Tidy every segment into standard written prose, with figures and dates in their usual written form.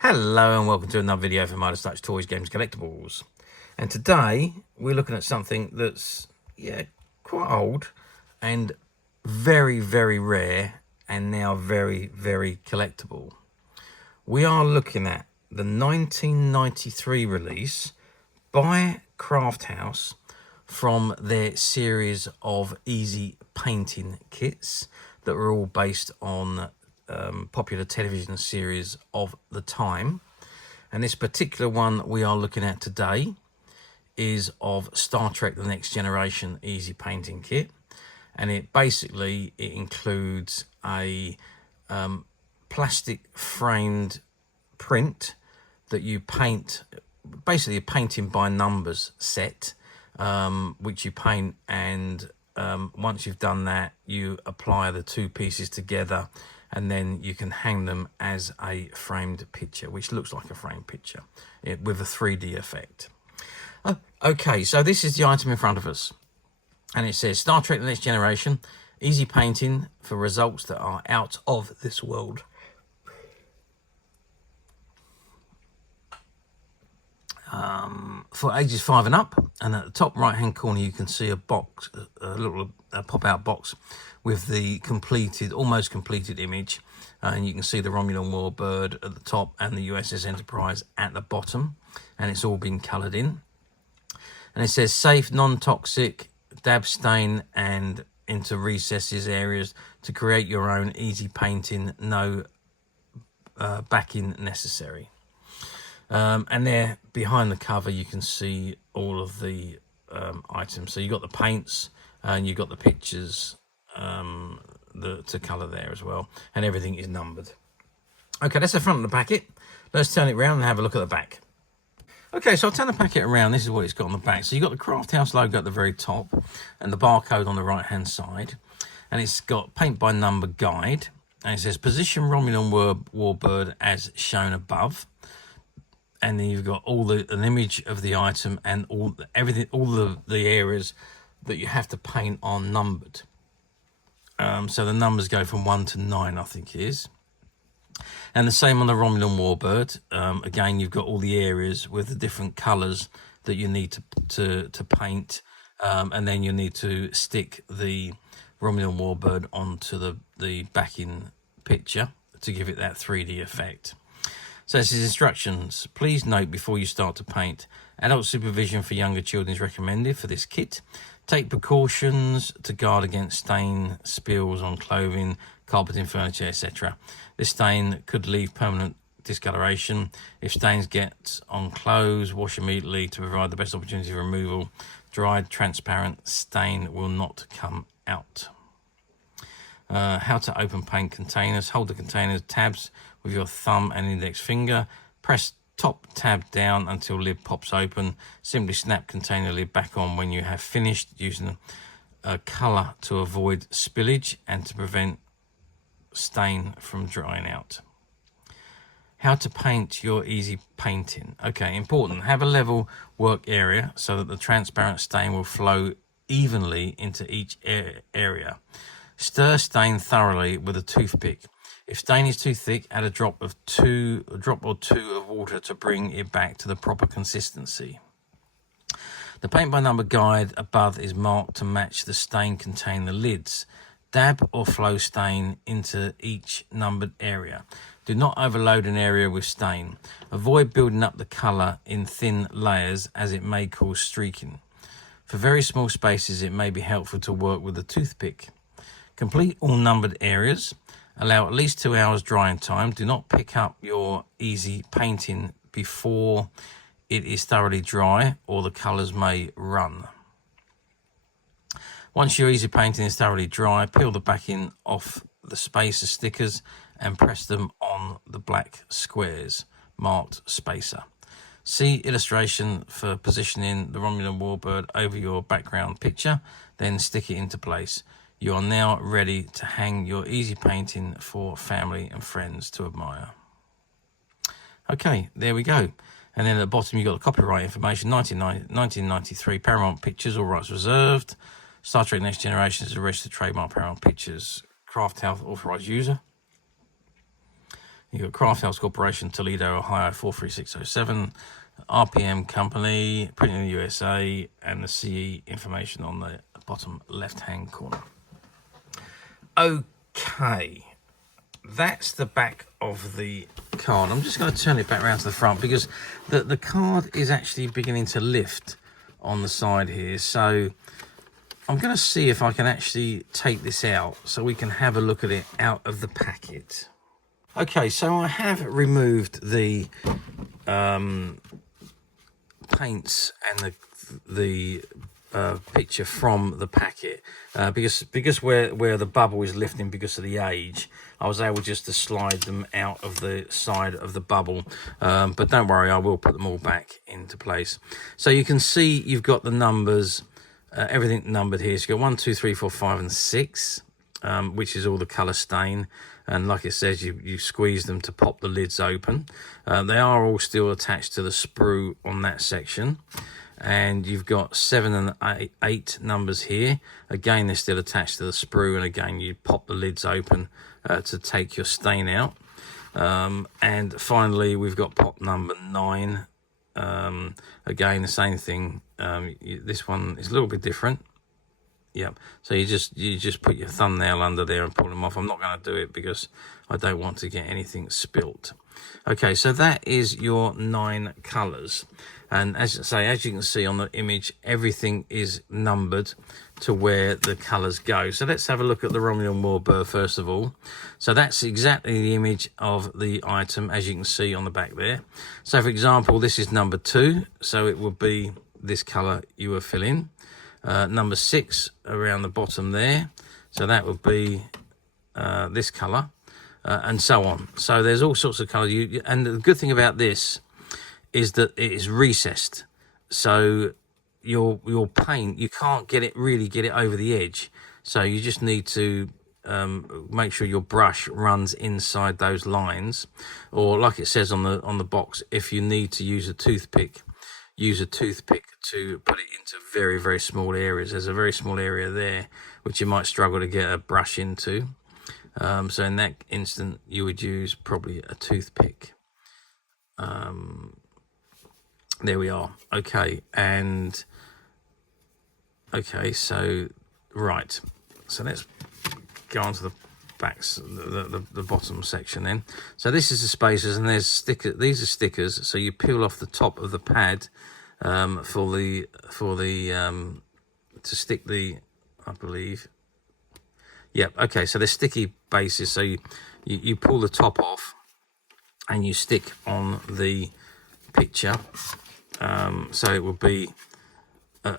Hello and welcome to another video from Midas Touch Toys, Games, Collectibles. And today we're looking at something that's, quite old and very, very rare and now very, very collectible. We are looking at the 1993 release by Craft House from their series of easy painting kits that were all based on popular television series of the time. And this particular one we are looking at today is of Star Trek The Next Generation easy painting kit, and it includes a plastic framed print that you paint, basically a painting by numbers set, which you paint, and once you've done that you apply the two pieces together and then you can hang them as a framed picture, which looks like a framed picture with a 3D effect. Okay, so this is the item in front of us, and it says Star Trek The Next Generation, easy painting for results that are out of this world. For ages 5 and up, and at the top right hand corner you can see a box, a little pop-out box with the almost completed image, and you can see the Romulan Warbird at the top and the USS Enterprise at the bottom, and it's all been coloured in. And it says safe, non-toxic, dab stain and into recesses areas to create your own easy painting, no backing necessary. And there behind the cover you can see all of the items. So you've got the paints and you've got the pictures to colour there as well, and everything is numbered. Okay, that's the front of the packet. Let's turn it around and have a look at the back. Okay, so I'll turn the packet around. This is what it's got on the back. So you've got the Craft House logo at the very top and the barcode on the right hand side, and it's got paint by number guide, and it says position Romulan Warbird as shown above. And then you've got an image of the item, and all the areas that you have to paint are numbered. So the numbers go from 1 to 9, I think it is. And the same on the Romulan Warbird. Again, you've got all the areas with the different colours that you need to paint, and then you need to stick the Romulan Warbird onto the backing picture to give it that 3D effect. So this is instructions. Please note before you start to paint, adult supervision for younger children is recommended for this kit. Take precautions to guard against stain, spills on clothing, carpeting, furniture, etc. This stain could leave permanent discoloration. If stains get on clothes, wash immediately to provide the best opportunity for removal. Dried, transparent stain will not come out. How to open paint containers. Hold the containers tabs with your thumb and index finger. Press top tab down until lid pops open. Simply snap container lid back on when you have finished, using a colour to avoid spillage and to prevent stain from drying out. How to paint your easy painting. Okay, important. Have a level work area so that the transparent stain will flow evenly into each area. Stir stain thoroughly with a toothpick. If stain is too thick, add a drop or two of water to bring it back to the proper consistency. The paint by number guide above is marked to match the stain container lids. Dab or flow stain into each numbered area. Do not overload an area with stain. Avoid building up the colour in thin layers as it may cause streaking. For very small spaces, it may be helpful to work with a toothpick. Complete all numbered areas. Allow at least 2 hours drying time. Do not pick up your easy painting before it is thoroughly dry or the colours may run. Once your easy painting is thoroughly dry, peel the backing off the spacer stickers and press them on the black squares marked spacer. See illustration for positioning the Romulan Warbird over your background picture, then stick it into place. You are now ready to hang your easy painting for family and friends to admire. Okay, there we go. And then at the bottom, you've got the copyright information, 1993, Paramount Pictures, all rights reserved. Star Trek Next Generation is a registered trademark, Paramount Pictures, Craft House authorised user. You've got Craft House Corporation, Toledo, Ohio 43607, RPM Company, printing in the USA, and the CE information on the bottom left-hand corner. Okay, that's the back of the card. I'm just going to turn it back around to the front because the card is actually beginning to lift on the side here. So I'm going to see if I can actually take this out so we can have a look at it out of the packet. Okay, so I have removed the paints and the picture from the packet because where the bubble is lifting because of the age, I was able just to slide them out of the side of the bubble, but don't worry, I will put them all back into place. So you can see you've got the numbers, everything numbered here. So you've got 1, 2, 3, 4, 5 and 6, which is all the color stain, and like it says, you squeeze them to pop the lids open. They are all still attached to the sprue on that section. And you've got 7 and 8 numbers here. Again, they're still attached to the sprue, and again you pop the lids open to take your stain out. And finally we've got pot number 9. Again, the same thing. This one is a little bit different. Yep. So you just put your thumbnail under there and pull them off. I'm not going to do it because I don't want to get anything spilt. Okay, so that is your 9 colors. And as I say, as you can see on the image, everything is numbered to where the colors go. So let's have a look at the Romulan Warbird first of all. So that's exactly the image of the item, as you can see on the back there. So for example, this is number 2, so it would be this color you will fill in. Number 6 around the bottom there, so that would be this color, and so on. So there's all sorts of colors. And the good thing about this is that it is recessed, so your paint, you can't really get it over the edge. So you just need to make sure your brush runs inside those lines, or like it says on the box, if you need to use a toothpick, use a toothpick to put it into very, very small areas. There's a very small area there which you might struggle to get a brush into. So in that instant, you would use probably a toothpick. There we are. Okay, and okay, so right. So let's go on to the backs, the bottom section then. So this is the spacers, and there's sticker. These are stickers. So you peel off the top of the pad for the to stick the, I believe. Yep. Okay. So they're sticky bases. So you pull the top off, and you stick on the picture. So it would be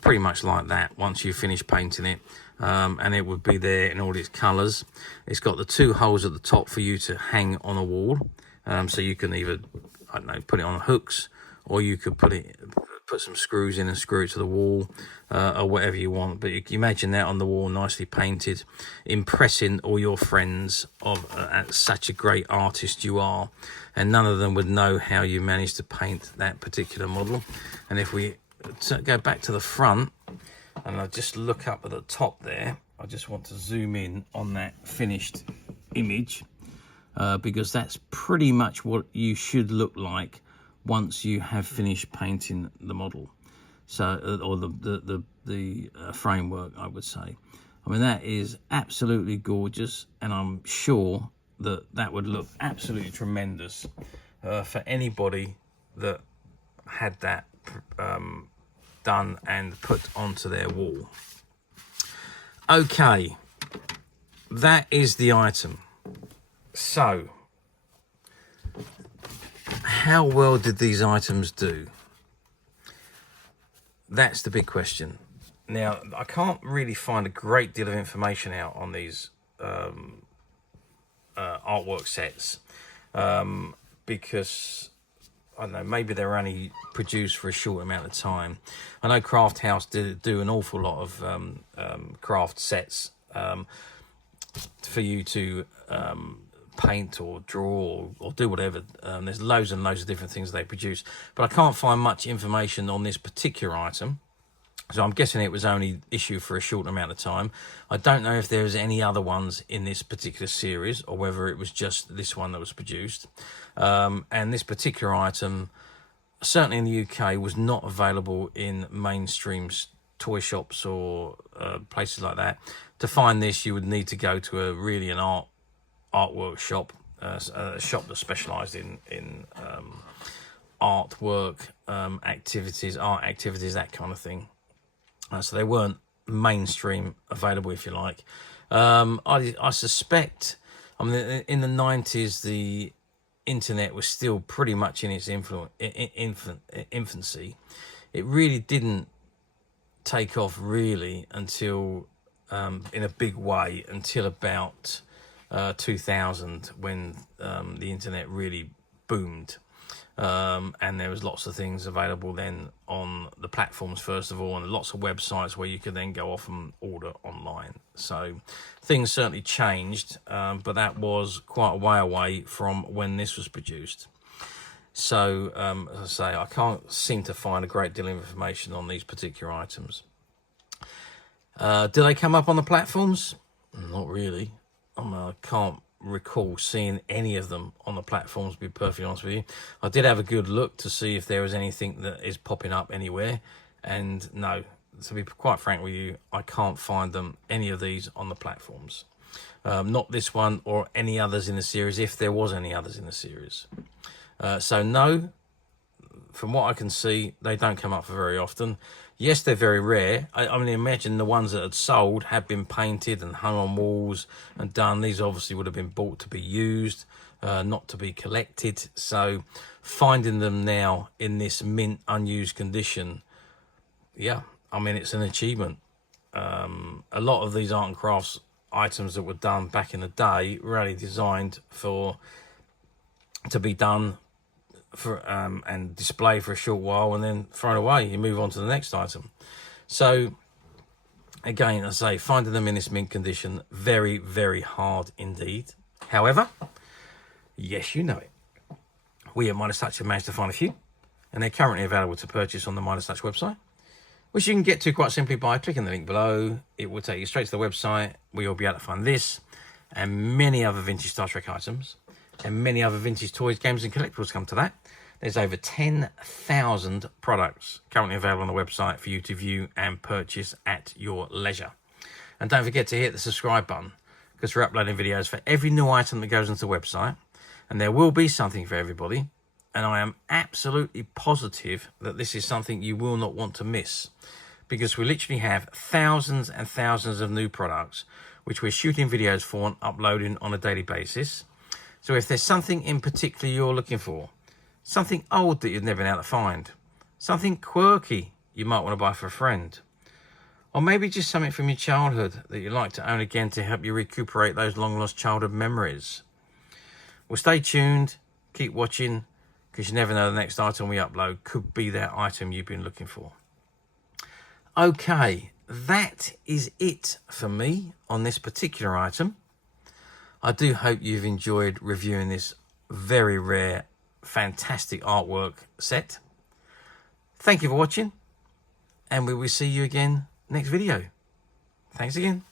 pretty much like that once you finish painting it, and it would be there in all its colors. It's got the 2 holes at the top for you to hang on a wall, so you can either, I don't know, put it on hooks, or you could put some screws in and screw it to the wall, or whatever you want. But you can imagine that on the wall, nicely painted, impressing all your friends of such a great artist you are, and none of them would know how you managed to paint that particular model. And if we go back to the front, and I just look up at the top there, I just want to zoom in on that finished image, because that's pretty much what you should look like once you have finished painting the model, so or the framework, I would say. I mean, that is absolutely gorgeous, and I'm sure that would look absolutely tremendous for anybody that had that done and put onto their wall. Okay, that is the item. So how well did these items do? That's the big question. Now, I can't really find a great deal of information out on these artwork sets, because I don't know, maybe they're only produced for a short amount of time. I know Craft House do an awful lot of craft sets for you to paint or draw or do whatever. There's loads and loads of different things they produce, but I can't find much information on this particular item. So I'm guessing it was only issued for a short amount of time. I don't know if there's any other ones in this particular series or whether it was just this one that was produced. And this particular item, certainly in the UK, was not available in mainstream toy shops or places like that. To find this, you would need to go to an artwork shop, a shop that specialised in artwork activities, art activities, that kind of thing. So they weren't mainstream available, if you like. I suspect, I mean, in the 90s, the internet was still pretty much in its infancy. It really didn't take off really until, in a big way, until about 2000, when the internet really boomed. And there was lots of things available then on the platforms first of all, and lots of websites where you could then go off and order online. So things certainly changed, but that was quite a way away from when this was produced. So as I say, I can't seem to find a great deal of information on these particular items. Do they come up on the platforms? Not really. I can't recall seeing any of them on the platforms, to be perfectly honest with you. I did have a good look to see if there was anything that is popping up anywhere, and no, to be quite frank with you, I can't find them, any of these, on the platforms. Not this one or any others in the series, if there was any others in the series. So no, from what I can see, they don't come up for very often. Yes, they're very rare. I mean, imagine the ones that had sold had been painted and hung on walls and done. These obviously would have been bought to be used, not to be collected. So finding them now in this mint, unused condition, yeah, I mean, it's an achievement. A lot of these art and crafts items that were done back in the day were really designed to be done for and display for a short while and then thrown away. You move on to the next item. So again, I say, finding them in this mint condition, very, very hard indeed. However, yes, you know it, we at Midas Touch have managed to find a few, and they're currently available to purchase on the Midas Touch website, which you can get to quite simply by clicking the link below. It will take you straight to the website where you'll be able to find this and many other vintage Star Trek items, and many other vintage toys, games and collectibles come to that. There's over 10,000 products currently available on the website for you to view and purchase at your leisure. And don't forget to hit the subscribe button, because we're uploading videos for every new item that goes into the website, and there will be something for everybody. And I am absolutely positive that this is something you will not want to miss, because we literally have thousands and thousands of new products which we're shooting videos for and uploading on a daily basis. So if there's something in particular you're looking for, something old that you've never been able to find, something quirky you might want to buy for a friend, or maybe just something from your childhood that you'd like to own again to help you recuperate those long lost childhood memories, well, stay tuned, keep watching, because you never know, the next item we upload could be that item you've been looking for. Okay, that is it for me on this particular item. I do hope you've enjoyed reviewing this very rare, fantastic artwork set. Thank you for watching, and we will see you again next video. Thanks again.